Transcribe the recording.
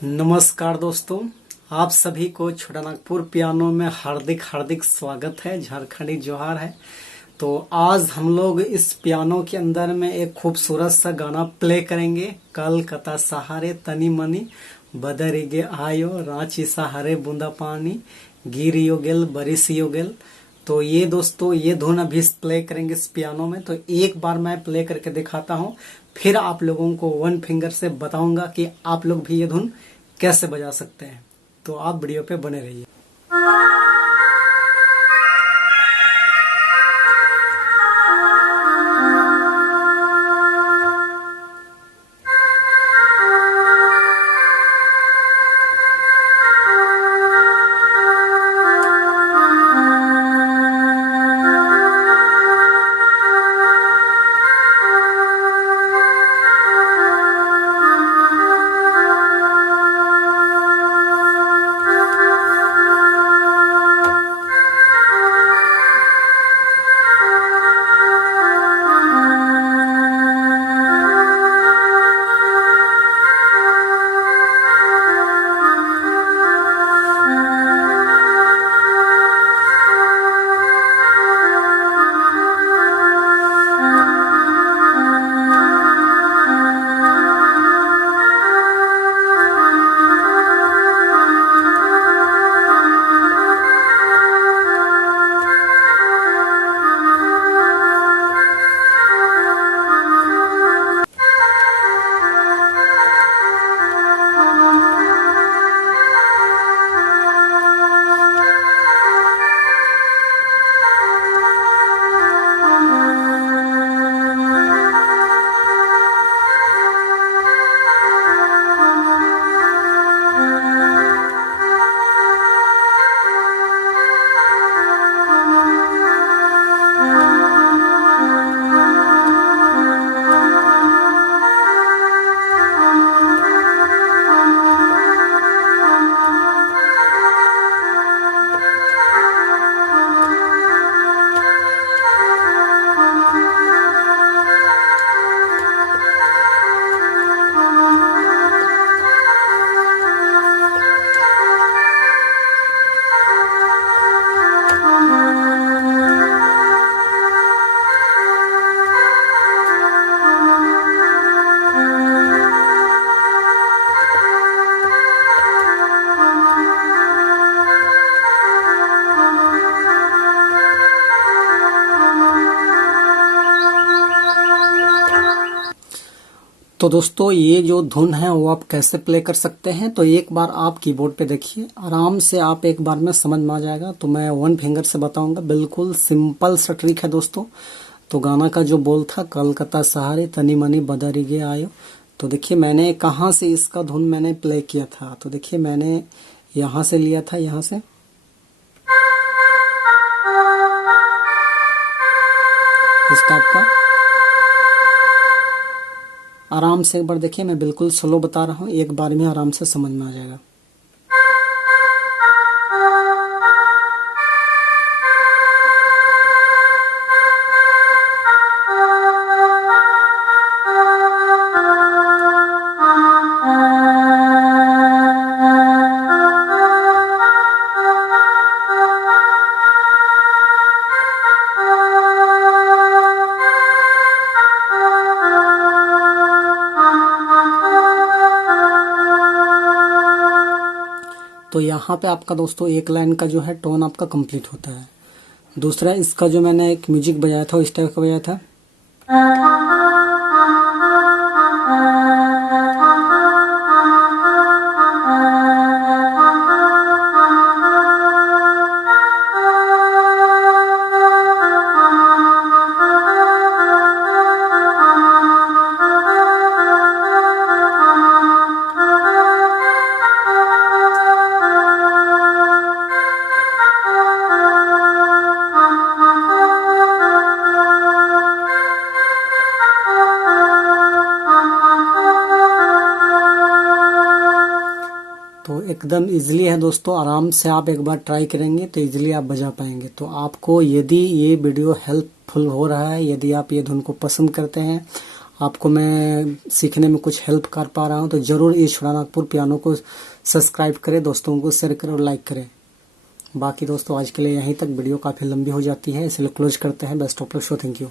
नमस्कार दोस्तों, आप सभी को छोटा नागपुर पियानो में हार्दिक हार्दिक स्वागत है। झारखंडी जोहार है। तो आज हम लोग इस पियानो के अंदर में एक खूबसूरत सा गाना प्ले करेंगे। कलकत्ता सहारे तनी मनी बदरिगे आयो, रांची सहारे बूंदा पानी गिरियो गेल बरिसियो गेल। तो ये दोस्तों ये धुन अभी प्ले करेंगे इस पियानो में। तो एक बार मैं प्ले करके दिखाता हूँ, फिर आप लोगों को वन फिंगर से बताऊंगा कि आप लोग भी ये धुन कैसे बजा सकते हैं। तो आप वीडियो पे बने रहिए। तो दोस्तों ये जो धुन है वो आप कैसे प्ले कर सकते हैं, तो एक बार आप कीबोर्ड पे देखिए, आराम से आप एक बार में समझ में आ जाएगा। तो मैं वन फिंगर से बताऊंगा, बिल्कुल सिंपल सा ट्रिक है दोस्तों। तो गाना का जो बोल था कलकत्ता सहारे तनी मनी बदरिगे आयो, तो देखिए मैंने कहाँ से इसका धुन मैंने प्ले किया था। तो देखिए मैंने यहाँ से लिया था, यहाँ से इस टाइप का। आराम से एक बार देखिए, मैं बिल्कुल स्लो बता रहा हूँ, एक बार में आराम से समझ में आ जाएगा। तो यहाँ पे आपका दोस्तों एक लाइन का जो है टोन आपका कंप्लीट होता है। दूसरा इसका जो मैंने एक म्यूजिक बजाया था इस टाइप का बजाया था। तो एकदम इजीली है दोस्तों, आराम से आप एक बार ट्राई करेंगे तो इजीली आप बजा पाएंगे। तो आपको यदि ये वीडियो हेल्पफुल हो रहा है, यदि आप ये धुन को पसंद करते हैं, आपको मैं सीखने में कुछ हेल्प कर पा रहा हूँ तो ज़रूर इस छोटानागपुर पियानो को सब्सक्राइब करें, दोस्तों को शेयर करें और लाइक करें। बाकी दोस्तों आज के लिए यहीं तक, वीडियो काफ़ी लंबी हो जाती है इसलिए क्लोज करते हैं। Best of luck, show, thank you.